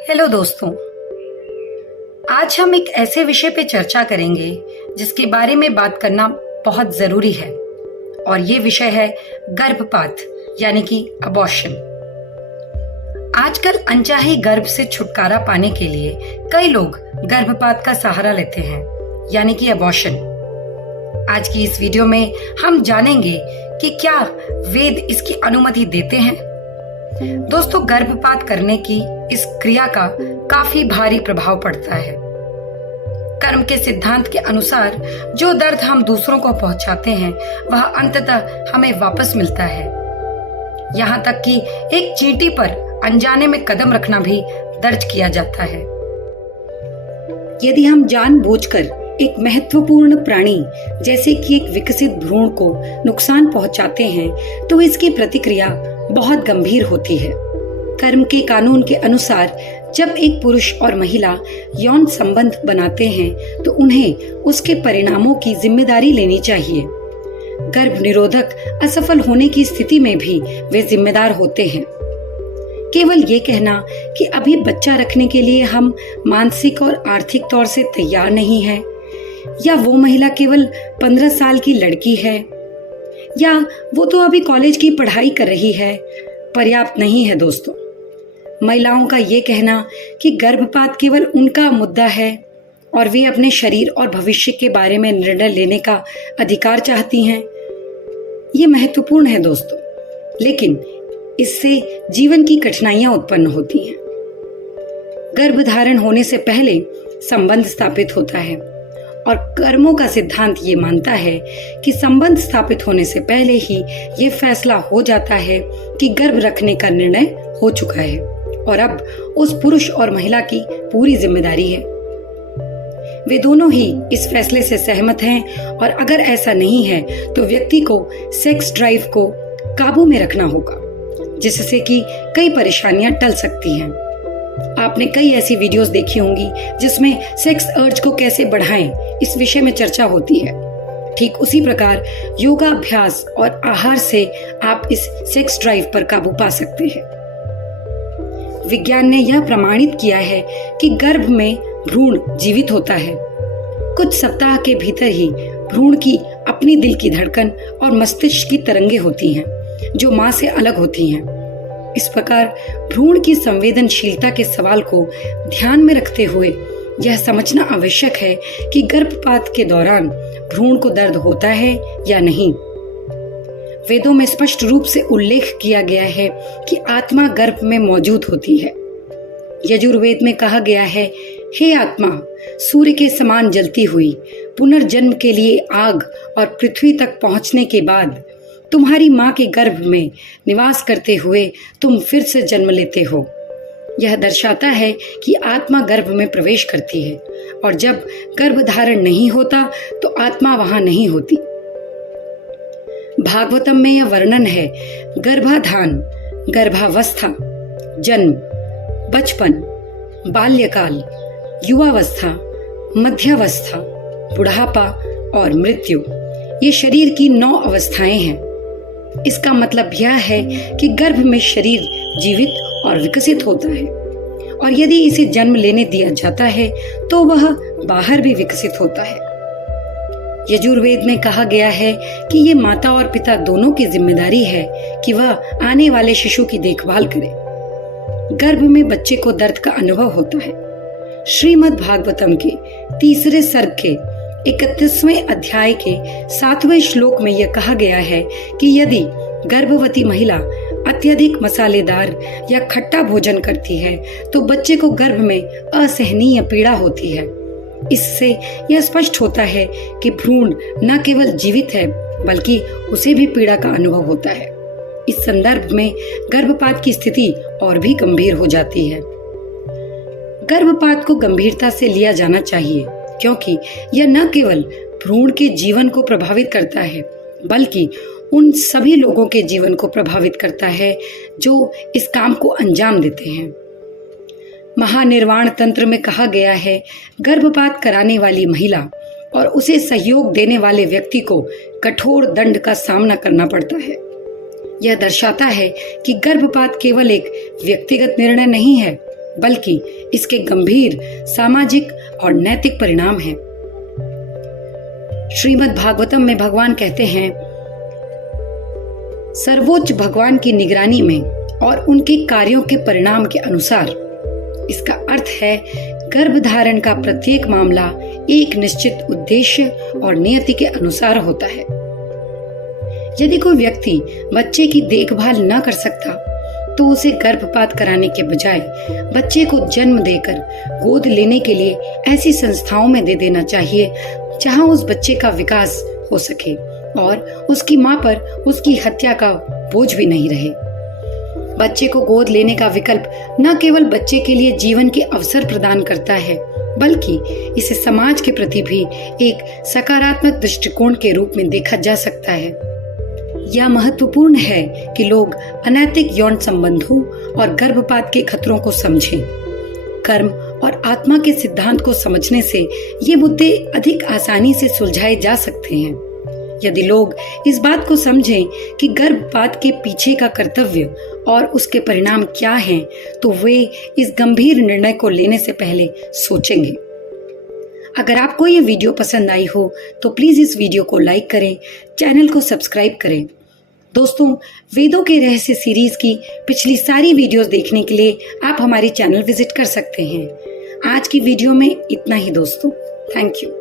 Hello दोस्तों, आज हम एक ऐसे विषय पे चर्चा करेंगे जिसके बारे में बात करना बहुत जरूरी है और ये विषय है गर्भपात यानी कि अबॉर्शन। आजकल अनचाहे गर्भ से छुटकारा पाने के लिए कई लोग गर्भपात का सहारा लेते हैं यानी कि अबॉर्शन। आज की इस वीडियो में हम जानेंगे कि क्या वेद इसकी अनुमति देते हैं। दोस्तों, गर्भपात करने की इस क्रिया का काफी भारी प्रभाव पड़ता है। कर्म के सिद्धांत के अनुसार जो दर्द हम दूसरों को पहुंचाते हैं वह अंततः हमें वापस मिलता है। यहाँ तक कि एक चींटी पर अनजाने में कदम रखना भी दर्ज किया जाता है। यदि हम जानबूझकर एक महत्वपूर्ण प्राणी जैसे कि एक विकसित भ्रूण को नुकसान पहुंचाते हैं तो इसकी प्रतिक्रिया बहुत गंभीर होती है। कर्म के कानून के अनुसार जब एक पुरुष और महिला यौन संबंध बनाते हैं तो उन्हें उसके परिणामों की जिम्मेदारी लेनी चाहिए। गर्भ निरोधक असफल होने की स्थिति में भी वे जिम्मेदार होते हैं। केवल ये कहना कि अभी बच्चा रखने के लिए हम मानसिक और आर्थिक तौर से तैयार नहीं हैं, या वो महिला केवल 15 साल की लड़की है, या वो तो अभी कॉलेज की पढ़ाई कर रही है, पर्याप्त नहीं है। दोस्तों, महिलाओं का ये कहना कि गर्भपात केवल उनका मुद्दा है और वे अपने शरीर और भविष्य के बारे में निर्णय लेने का अधिकार चाहती हैं, ये महत्वपूर्ण है दोस्तों, लेकिन इससे जीवन की कठिनाइयां उत्पन्न होती हैं। गर्भधारण होने से पहले संबंध स्थापित होता है और कर्मों का सिद्धांत ये मानता है कि संबंध स्थापित होने से पहले ही ये फैसला हो जाता है कि गर्भ रखने का निर्णय हो चुका है और अब उस पुरुष और महिला की पूरी जिम्मेदारी है। वे दोनों ही इस फैसले से सहमत हैं और अगर ऐसा नहीं है तो व्यक्ति को सेक्स ड्राइव को काबू में रखना होगा, जिससे कि कई परेशानियां टल सकती हैं। आपने कई ऐसी वीडियोस देखी होंगी जिसमें सेक्स अर्ज को कैसे बढ़ाएं इस विषय में चर्चा होती है। ठीक उसी प्रकार योगाभ्यास और आहार से आप इस सेक्स ड्राइव पर काबू पा सकते हैं। विज्ञान ने यह प्रमाणित किया है कि गर्भ में भ्रूण जीवित होता है। कुछ सप्ताह के भीतर ही भ्रूण की अपनी दिल की धड़कन और मस्तिष्क की तरंगे होती हैं जो मां से अलग होती हैं। इस प्रकार भ्रूण की संवेदनशीलता के सवाल को ध्यान में रखते हुए यह समझना आवश्यक है कि गर्भपात के दौरान भ्रूण को दर्द होता है या नहीं। वेदों में स्पष्ट रूप से उल्लेख किया गया है कि आत्मा गर्भ में मौजूद होती है। यजुर्वेद में कहा गया है, हे आत्मा, सूर्य के समान जलती हुई पुनर्जन्म के लिए आग और पृथ्वी तक पहुंचने के बाद तुम्हारी माँ के गर्भ में निवास करते हुए तुम फिर से जन्म लेते हो। यह दर्शाता है कि आत्मा गर्भ में प्रवेश करती है और जब गर्भधारण नहीं होता तो आत्मा वहां नहीं होती। भागवतम में यह वर्णन है, गर्भाधान, गर्भावस्था, जन्म, बचपन, बाल्यकाल, युवावस्था, मध्यावस्था, बुढ़ापा और मृत्यु, ये शरीर की 9 अवस्थाएं हैं। इसका मतलब यह है कि गर्भ में शरीर जीवित और विकसित होता है और यदि इसे जन्म लेने दिया जाता है तो वह बाहर भी विकसित होता है। यजुर्वेद में कहा गया है कि ये माता और पिता दोनों की जिम्मेदारी है कि वह आने वाले शिशु की देखभाल करे। गर्भ में बच्चे को दर्द का अनुभव होता है। श्रीमद् भागवतम के 3 सर्ग के 31वें अध्याय के 7वें श्लोक में यह कहा गया है कि यदि गर्भवती महिला अत्यधिक मसालेदार या खट्टा भोजन करती है तो बच्चे को गर्भ में असहनीय पीड़ा होती है। इससे यह स्पष्ट होता है कि भ्रूण न केवल जीवित है बल्कि उसे भी पीड़ा का अनुभव होता है। इस संदर्भ में गर्भपात की स्थिति और भी गंभीर हो जाती है। गर्भपात को गंभीरता से लिया जाना चाहिए क्योंकि यह न केवल भ्रूण के जीवन को प्रभावित करता है बल्कि उन सभी लोगों के जीवन को प्रभावित करता है जो इस काम को अंजाम देते हैं। महानिर्वाण तंत्र में कहा गया है, गर्भपात कराने वाली महिला और उसे सहयोग देने वाले व्यक्ति को कठोर दंड का सामना करना पड़ता है। यह दर्शाता है कि गर्भपात केवल एक व्यक्तिगत निर्णय नहीं है बल्कि इसके गंभीर सामाजिक और नैतिक परिणाम हैं। श्रीमद् भागवतम में भगवान कहते हैं, सर्वोच्च भगवान की निगरानी में और उनके कार्यों के परिणाम के अनुसार। इसका अर्थ है गर्भधारण का प्रत्येक मामला एक निश्चित उद्देश्य और नियति के अनुसार होता है। यदि कोई व्यक्ति बच्चे की देखभाल न कर सकता तो उसे गर्भपात कराने के बजाय बच्चे को जन्म देकर गोद लेने के लिए ऐसी संस्थाओं में दे देना चाहिए जहां उस बच्चे का विकास हो सके और उसकी मां पर उसकी हत्या का बोझ भी नहीं रहे। बच्चे को गोद लेने का विकल्प न केवल बच्चे के लिए जीवन के अवसर प्रदान करता है, बल्कि इसे समाज के प्रति भी एक सकारात्मक दृष्टिकोण के रूप में देखा जा सकता है। यह महत्वपूर्ण है कि लोग अनैतिक यौन संबंधों और गर्भपात के खतरों को समझें। कर्म और आत्मा के सिद्धांत को समझने से ये मुद्दे अधिक आसानी से सुलझाए जा सकते हैं। यदि लोग इस बात को समझें कि गर्भपात के पीछे का कर्तव्य और उसके परिणाम क्या हैं, तो वे इस गंभीर निर्णय को लेने से पहले सोचेंगे। अगर आपको ये वीडियो पसंद आई हो तो प्लीज इस वीडियो को लाइक करें, चैनल को सब्सक्राइब करें। दोस्तों, वेदों के रहस्य सीरीज की पिछली सारी वीडियोस देखने के लिए आप हमारी चैनल विजिट कर सकते हैं। आज की वीडियो में इतना ही दोस्तों, थैंक यू।